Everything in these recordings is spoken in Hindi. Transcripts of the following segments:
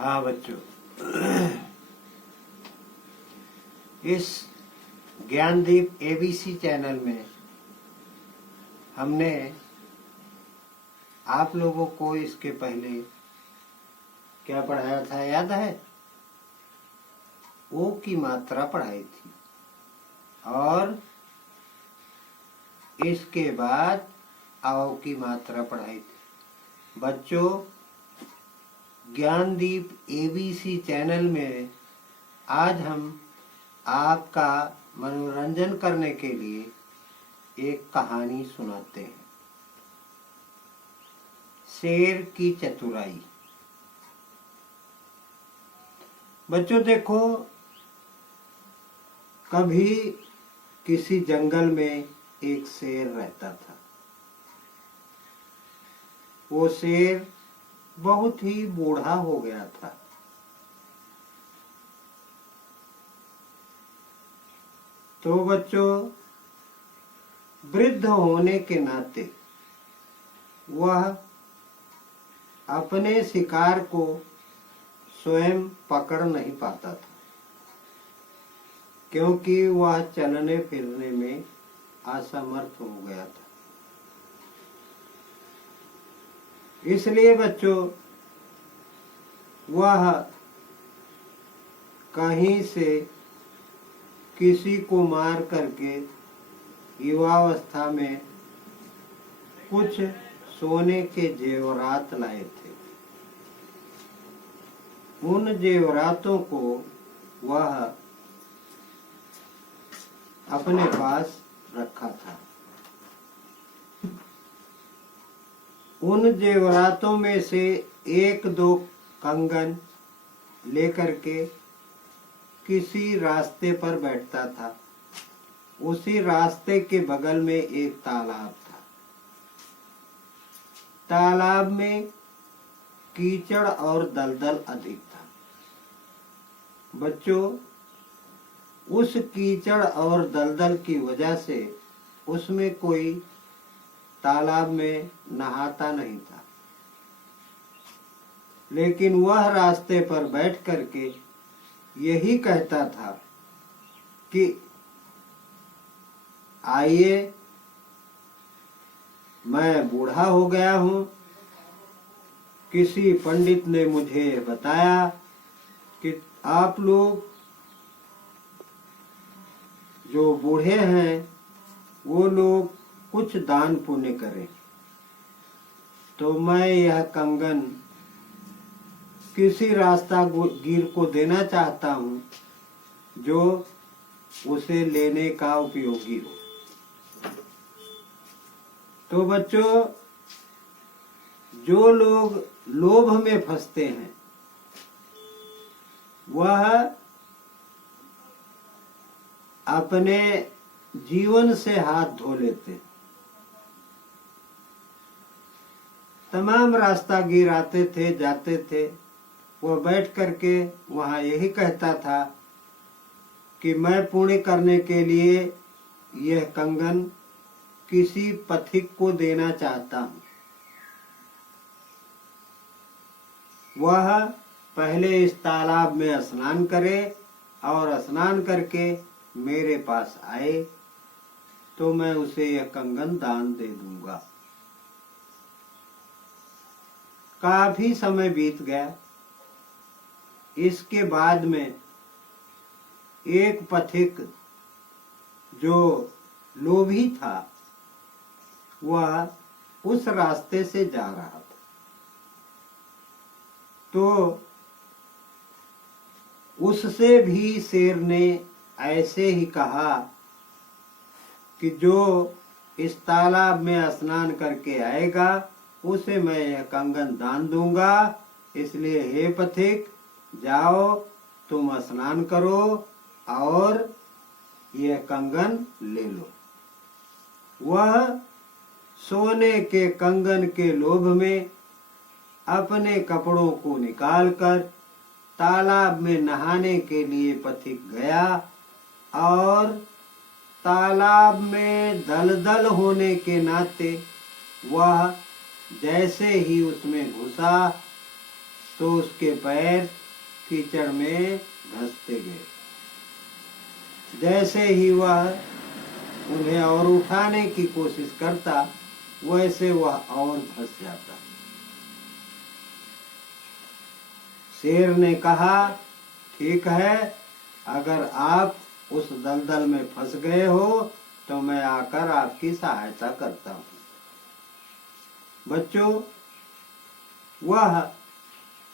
हाँ बच्चों, इस ज्ञानदीप एबीसी चैनल में हमने आप लोगों को इसके पहले क्या पढ़ाया था याद है? ओ की मात्रा पढ़ाई थी और इसके बाद आओ की मात्रा पढ़ाई थी। बच्चों, ज्ञानदीप एबीसी चैनल में आज हम आपका मनोरंजन करने के लिए एक कहानी सुनाते हैं। शेर की चतुराई। बच्चों देखो, कभी किसी जंगल में एक शेर रहता था। वो शेर बहुत ही बूढ़ा हो गया था। तो बच्चों, वृद्ध होने के नाते वह अपने शिकार को स्वयं पकड़ नहीं पाता था, क्योंकि वह चलने फिरने में असमर्थ हो गया था। इसलिए बच्चों, वह कहीं से किसी को मार करके युवावस्था में कुछ सोने के जेवरात लाए थे। उन जेवरातों को वह अपने पास रखा था। उन जेवरातों में से एक दो कंगन लेकर के किसी रास्ते पर बैठता था। उसी रास्ते के बगल में एक तालाब था। तालाब में कीचड़ और दलदल अधिक था। बच्चों, उस कीचड़ और दलदल की वजह से उसमें कोई तालाब में नहाता नहीं था, लेकिन वह रास्ते पर बैठ करके यही कहता था कि आइए, मैं बूढ़ा हो गया हूँ। किसी पंडित ने मुझे बताया कि आप लोग जो बूढ़े हैं वो लोग कुछ दान पुण्य करें, तो मैं यह कंगन किसी रास्ता गिर को देना चाहता हूँ जो उसे लेने का उपयोगी हो। तो बच्चों, जो लोग लोभ में फंसते हैं वह अपने जीवन से हाथ धो लेते हैं। तमाम रास्ता गिर आते थे, जाते थे। वह बैठ करके वहां यही कहता था कि मैं पुण्य करने के लिए यह कंगन किसी पथिक को देना चाहता हूँ। वह पहले इस तालाब में स्नान करे और स्नान करके मेरे पास आए तो मैं उसे यह कंगन दान दे दूंगा। काफी समय बीत गया। इसके बाद में एक पथिक जो लोभी था वह उस रास्ते से जा रहा था। तो उससे भी शेर ने ऐसे ही कहा कि जो इस तालाब में स्नान करके आएगा उसे मैं यह कंगन दान दूंगा। इसलिए हे पथिक, जाओ, तुम स्नान करो और यह कंगन ले लो। वह सोने के कंगन के लोभ में अपने कपड़ों को निकालकर तालाब में नहाने के लिए पथिक गया और तालाब में दलदल होने के नाते वह जैसे ही उसमें घुसा तो उसके पैर कीचड़ में धंसते गए। जैसे ही वह उन्हें और उठाने की कोशिश करता, वैसे वह और धंस जाता। शेर ने कहा, ठीक है, अगर आप उस दलदल में फंस गए हो तो मैं आकर आपकी सहायता करता हूँ। बच्चों, वह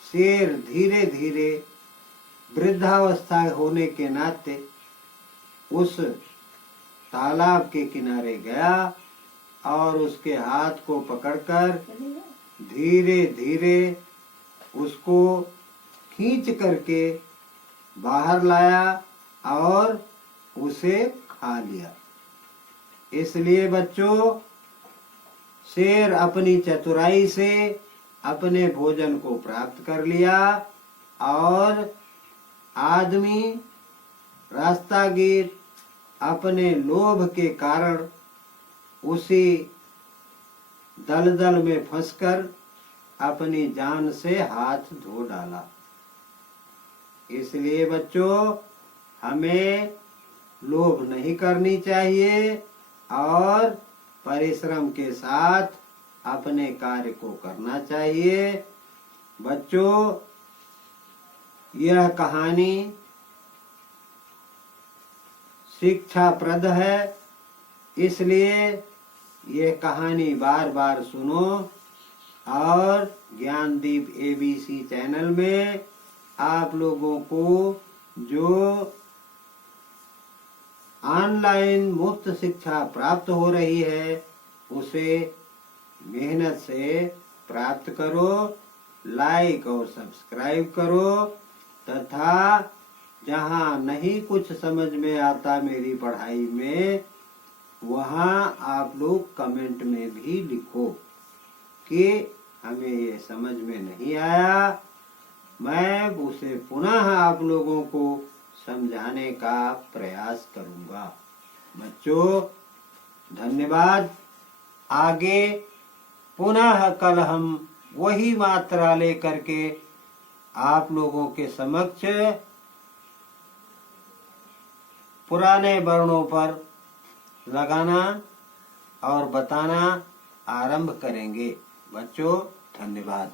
शेर धीरे धीरे वृद्धावस्था होने के नाते उस तालाब के किनारे गया और उसके हाथ को पकड़कर धीरे धीरे उसको खींच करके बाहर लाया और उसे खा लिया। इसलिए बच्चों, शेर अपनी चतुराई से अपने भोजन को प्राप्त कर लिया और आदमी रास्तागीर अपने लोभ के कारण उसी दलदल में फंसकर अपनी जान से हाथ धो डाला। इसलिए बच्चों, हमें लोभ नहीं करनी चाहिए और परिश्रम के साथ अपने कार्य को करना चाहिए। बच्चों, यह कहानी शिक्षाप्रद है, इसलिए यह कहानी बार बार सुनो और ज्ञानदीप ABC चैनल में आप लोगों को जो ऑनलाइन मुफ्त शिक्षा प्राप्त हो रही है उसे मेहनत से प्राप्त करो, लाइक और सब्सक्राइब करो तथा जहाँ नहीं कुछ समझ में आता मेरी पढ़ाई में, वहाँ आप लोग कमेंट में भी लिखो कि हमें ये समझ में नहीं आया। मैं उसे पुनः आप लोगों को समझाने का प्रयास करूंगा। बच्चों, धन्यवाद। आगे पुनः कल हम वही मात्रा लेकर के आप लोगों के समक्ष पुराने वर्णों पर लगाना और बताना आरंभ करेंगे। बच्चों, धन्यवाद।